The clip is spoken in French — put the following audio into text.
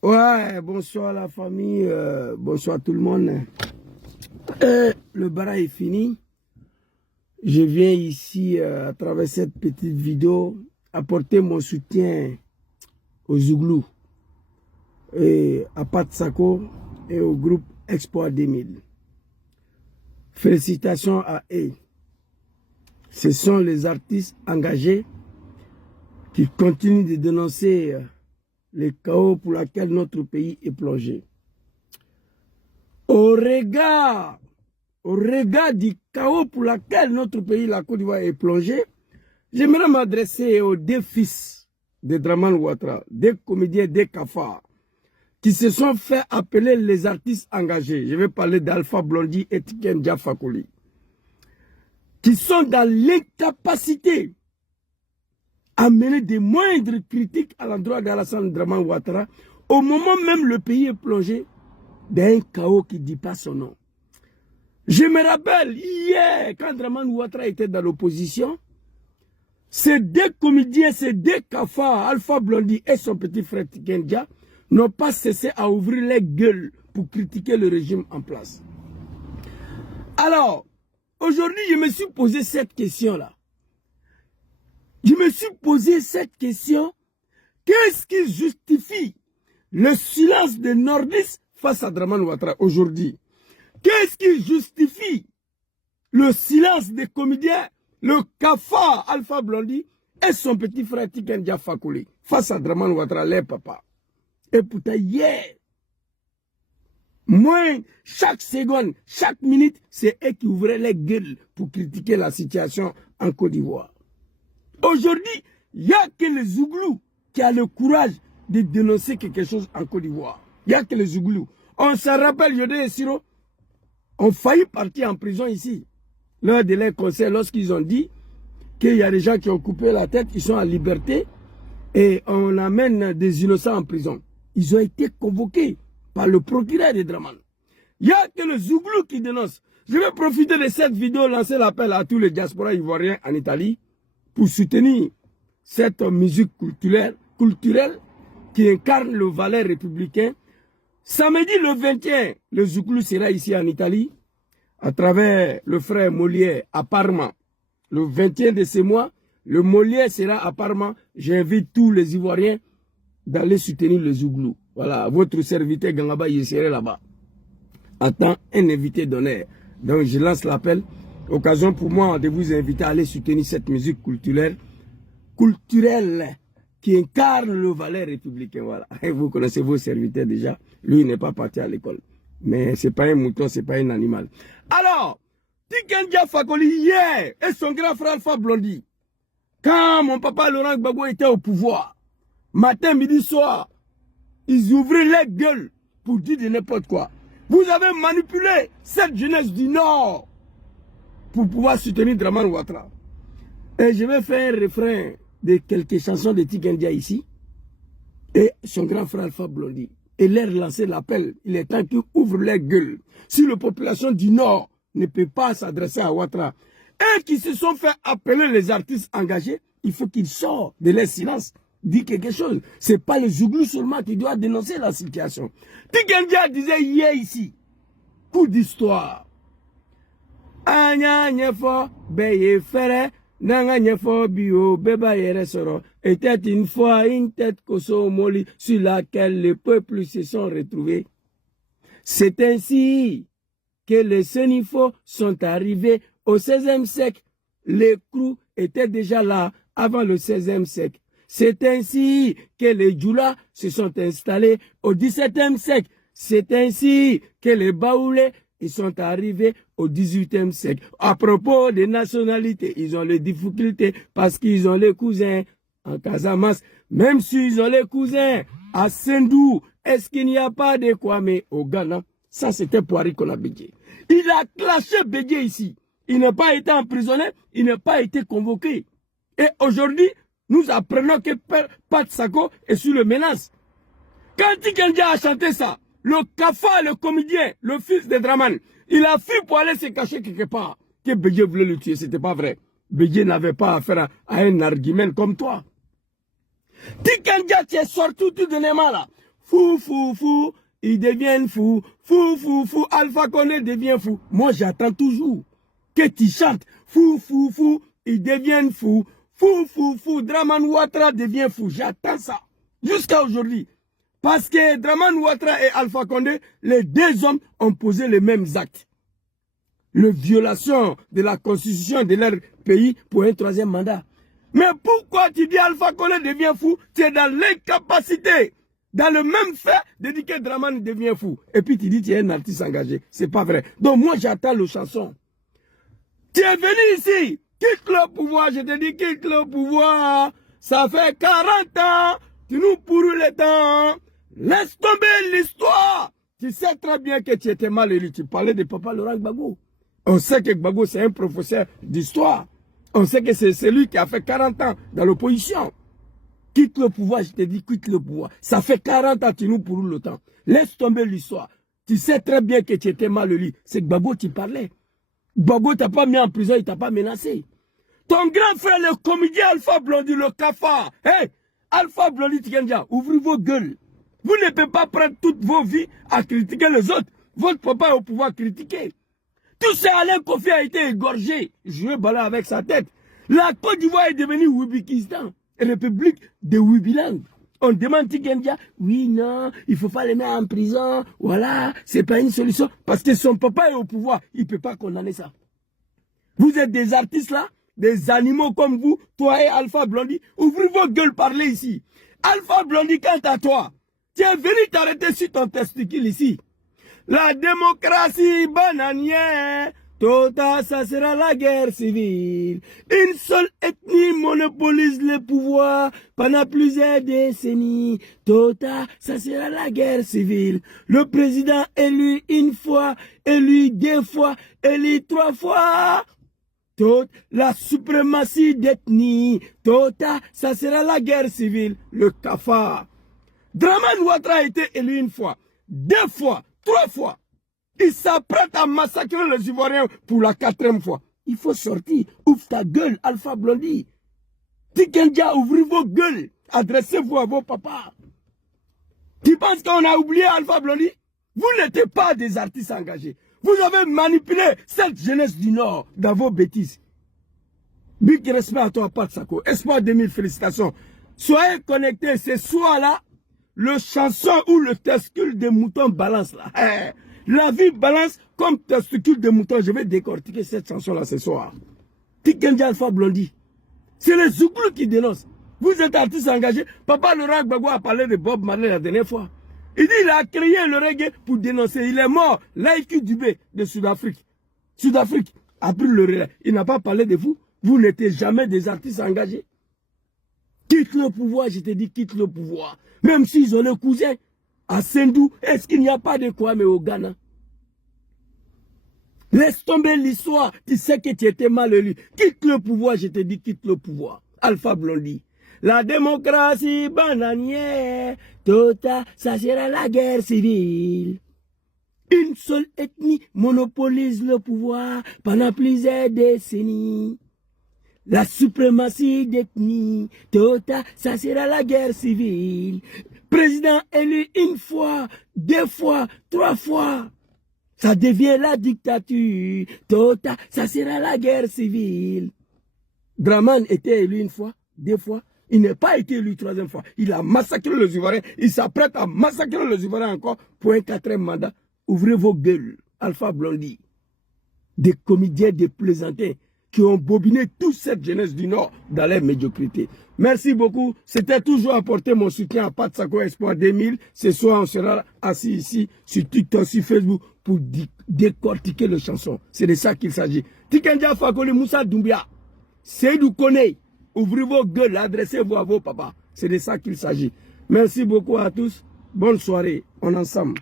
Ouais, bonsoir la famille, bonsoir tout le monde. Le bara est fini. Je viens ici, à travers cette petite vidéo, apporter mon soutien aux Zouglous, et à Pat Sako et au groupe Export 2000. Félicitations à eux. Ce sont les artistes engagés qui continuent de dénoncer les chaos pour lesquels notre pays est plongé. Au regard du chaos pour lequel notre pays, la Côte d'Ivoire, est plongé, j'aimerais m'adresser aux deux fils de Dramane Ouattara, des comédiens, des cafards, qui se sont fait appeler les artistes engagés. Je vais parler d'Alpha Blondy et Tiken Jah Fakoly, qui sont dans l'incapacité à mener des moindres critiques à l'endroit d'Alassane Dramane Ouattara, au moment même le pays est plongé dans un chaos qui ne dit pas son nom. Je me rappelle, hier, quand Dramane Ouattara était dans l'opposition, ces deux comédiens, ces deux cafards, Alpha Blondy et son petit frère Tiken Jah, n'ont pas cessé à ouvrir les gueules pour critiquer le régime en place. Alors, aujourd'hui, je me suis posé cette question-là. Je me suis posé cette question, qu'est-ce qui justifie le silence des nordistes face à Dramane Ouattara aujourd'hui? Qu'est-ce qui justifie le silence des comédiens, le cafard Alpha Blondy et son petit frère Tiken Jah Fakoly face à Dramane Ouattara, les papas? Et pourtant, hier, chaque seconde, chaque minute, c'est eux qui ouvraient les gueules pour critiquer la situation en Côte d'Ivoire. Aujourd'hui, il n'y a que les Zouglous qui ont le courage de dénoncer quelque chose en Côte d'Ivoire. Il n'y a que les Zouglous. On se rappelle, Yodé et Siro ont failli partir en prison ici. Lors de leur conseil, lorsqu'ils ont dit qu'il y a des gens qui ont coupé la tête, ils sont en liberté et on amène des innocents en prison. Ils ont été convoqués par le procureur de Dramane. Il n'y a que le Zouglou qui dénonce. Je vais profiter de cette vidéo, lancer l'appel à tous les diasporas ivoiriens en Italie pour soutenir cette musique culturelle qui incarne le valeur républicain. Samedi le 21, le Zouglou sera ici en Italie à travers le frère Molière à Parma. Le 21 de ce mois, le Molière sera à Parma. J'invite tous les Ivoiriens d'aller soutenir le Zouglou. Voilà, votre serviteur Gangaba, il serait là-bas. Attends un invité d'honneur. Donc je lance l'appel. Occasion pour moi de vous inviter à aller soutenir cette musique culturelle qui incarne le valeur républicain. Voilà. Et vous connaissez vos serviteurs déjà. Lui, il n'est pas parti à l'école. Mais ce n'est pas un mouton, ce n'est pas un animal. Alors, Tiken Jah Fakoly hier et son grand frère Alpha Blondy, quand mon papa Laurent Gbagbo était au pouvoir, matin, midi, soir, ils ouvraient les gueules pour dire de n'importe quoi. Vous avez manipulé cette jeunesse du Nord pour pouvoir soutenir Dramane Ouattara. Et je vais faire un refrain de quelques chansons de Tiken Jah ici et son grand frère Alpha Blondy. Et leur lancer l'appel. Il est temps qu'ils ouvrent les gueules. Si la population du Nord ne peut pas s'adresser à Ouattara, eux qui se sont fait appeler les artistes engagés, il faut qu'ils sortent de leur silence, dire quelque chose. Ce n'est pas les Zouglous seulement qui doivent dénoncer la situation. Tiken Jah disait hier ici, coup d'histoire. Anya nyefo beye fere nanga nyefo bio beba yere soro était une fois une tête Kosso-Omoli sur laquelle les peuples se sont retrouvés. C'est ainsi que les Sénifos sont arrivés au XVIe siècle. Les Krous étaient déjà là avant le XVIe siècle. C'est ainsi que les Djoula se sont installés au XVIIe siècle. C'est ainsi que les Baoulés ils sont arrivés au XVIIIe siècle. À propos des nationalités, ils ont les difficultés parce qu'ils ont les cousins en Casamance. Même s'ils ont les cousins à Sendou, est-ce qu'il n'y a pas de Kwame au Ghana? Ça, c'était Poiri Konabédié. Il a clashé Bédié ici. Il n'a pas été emprisonné, il n'a pas été convoqué. Et aujourd'hui, nous apprenons que Pat Sako est sous le menace. Quand Tiken Jah a chanté ça, le cafard, le comédien, le fils de Dramane, il a fui pour aller se cacher quelque part. Que Bédié voulait le tuer, c'était pas vrai. Bédié n'avait pas affaire à un argument comme toi. Tiken Jah, tu es sorti tout de là. Fou, fou, fou, ils deviennent fous. Fou, fou, fou, Alpha Condé devient fou. Moi, j'attends toujours que tu chantes. Fou, fou, fou, ils deviennent fous. Fou, fou, fou, Dramane Ouattara devient fou. J'attends ça. Jusqu'à aujourd'hui. Parce que Dramane Ouattara et Alpha Condé, les deux hommes ont posé les mêmes actes. La violation de la constitution de leur pays pour un troisième mandat. Mais pourquoi tu dis Alpha Condé devient fou? Tu es dans l'incapacité, dans le même fait, de dire que Dramane devient fou. Et puis tu dis que tu es un artiste engagé. C'est pas vrai. Donc moi j'attends le chanson. Tu es venu ici, quitte le pouvoir, je te dis quitte le pouvoir. Ça fait 40 ans, tu nous pourris le temps. Laisse tomber l'histoire. Tu sais très bien que tu étais mal élu. Tu parlais de Papa Laurent Gbagbo. On sait que Gbagbo, c'est un professeur d'histoire. On sait que c'est celui qui a fait 40 ans dans l'opposition. Quitte le pouvoir, je te dis, quitte le pouvoir. Ça fait 40 ans que tu nous pourris le temps. Laisse tomber l'histoire. Tu sais très bien que tu étais mal élu. C'est Gbagbo qui parlait. Gbagbo t'a pas mis en prison, il t'a pas menacé. Ton grand frère, le comédien Alpha Blondy, le cafard. Hey, Alpha Blondy Tikenja, ouvrez vos gueules. Vous ne pouvez pas prendre toutes vos vies à critiquer les autres. Votre papa est au pouvoir critiquer. Tout ça, Alain Kofi a été égorgé. Je vais balayer avec sa tête. La Côte d'Ivoire est devenue Wibikistan, République de Wibiland. On demande Tikenja, oui, non, il faut pas les mettre en prison. Voilà, c'est pas une solution. Parce que son papa est au pouvoir. Il ne peut pas condamner ça. Vous êtes des artistes là, des animaux comme vous, toi et Alpha Blondy. Ouvrez vos gueules, parlez ici. Alpha Blondy, quant à toi, tu es venu t'arrêter sur ton testicule ici. La démocratie bananière, tota, ça sera la guerre civile. Une seule ethnie monopolise le pouvoir pendant plusieurs décennies. Tota, ça sera la guerre civile. Le président élu une fois, élu deux fois, élu trois fois. Tota, la suprématie d'ethnie. Tota, ça sera la guerre civile. Le cafard. Dramane Ouattara a été élu une fois, deux fois, trois fois. Il s'apprête à massacrer les Ivoiriens pour la 4e fois. Il faut sortir. Ouvre ta gueule, Alpha Blondy. Tikenja, ouvrez vos gueules. Adressez-vous à vos papas. Tu penses qu'on a oublié Alpha Blondy? Vous n'étiez pas des artistes engagés. Vous avez manipulé cette jeunesse du Nord dans vos bêtises. Big respect à toi, Pat Sako. Espoir 2000, félicitations. Soyez connectés ce soir-là. Le chanson ou le testicule de mouton balance là. La vie balance comme testicule de mouton. Je vais décortiquer cette chanson-là ce soir. Tikenja Alpha Blondy. C'est les Zouglous qui dénoncent. Vous êtes artiste engagé. Papa Laurent Gbagbo a parlé de Bob Marley la dernière fois. Il dit qu'il a créé le reggae pour dénoncer. Il est mort. L'IQ Dubé de Sud-Afrique. Sud-Afrique a pris le relais. Il n'a pas parlé de vous. Vous n'étiez jamais des artistes engagés. Quitte le pouvoir, je te dis quitte le pouvoir. Même s'ils ont le cousin à Sendou, est-ce qu'il n'y a pas de quoi mais au Ghana? Laisse tomber l'histoire, tu sais que tu étais mal élu. Quitte le pouvoir, je te dis quitte le pouvoir. Alpha Blondy. La démocratie bananière, tota, ça sera la guerre civile. Une seule ethnie monopolise le pouvoir pendant plusieurs décennies. La suprématie d'ethnie, tota, ça sera la guerre civile. Président élu une fois, deux fois, trois fois. Ça devient la dictature. Tota, ça sera la guerre civile. Dramane était élu une fois, deux fois. Il n'est pas été élu troisième fois. Il a massacré les Ivoiriens. Il s'apprête à massacrer les Ivoiriens encore pour un 4e mandat. Ouvrez vos gueules, Alpha Blondy. Des comédiens, des plaisantins qui ont bobiné toute cette jeunesse du Nord dans leur médiocrité. Merci beaucoup. C'était toujours apporter mon soutien à Pat Sako Espoir 2000. Ce soir, on sera assis ici sur TikTok, sur Facebook pour décortiquer les chansons. C'est de ça qu'il s'agit. Tikenja Fakoli Moussa Doumbia. Seydou Kone. Ouvrez vos gueules, adressez-vous à vos papas. C'est de ça qu'il s'agit. Merci beaucoup à tous. Bonne soirée. On est ensemble.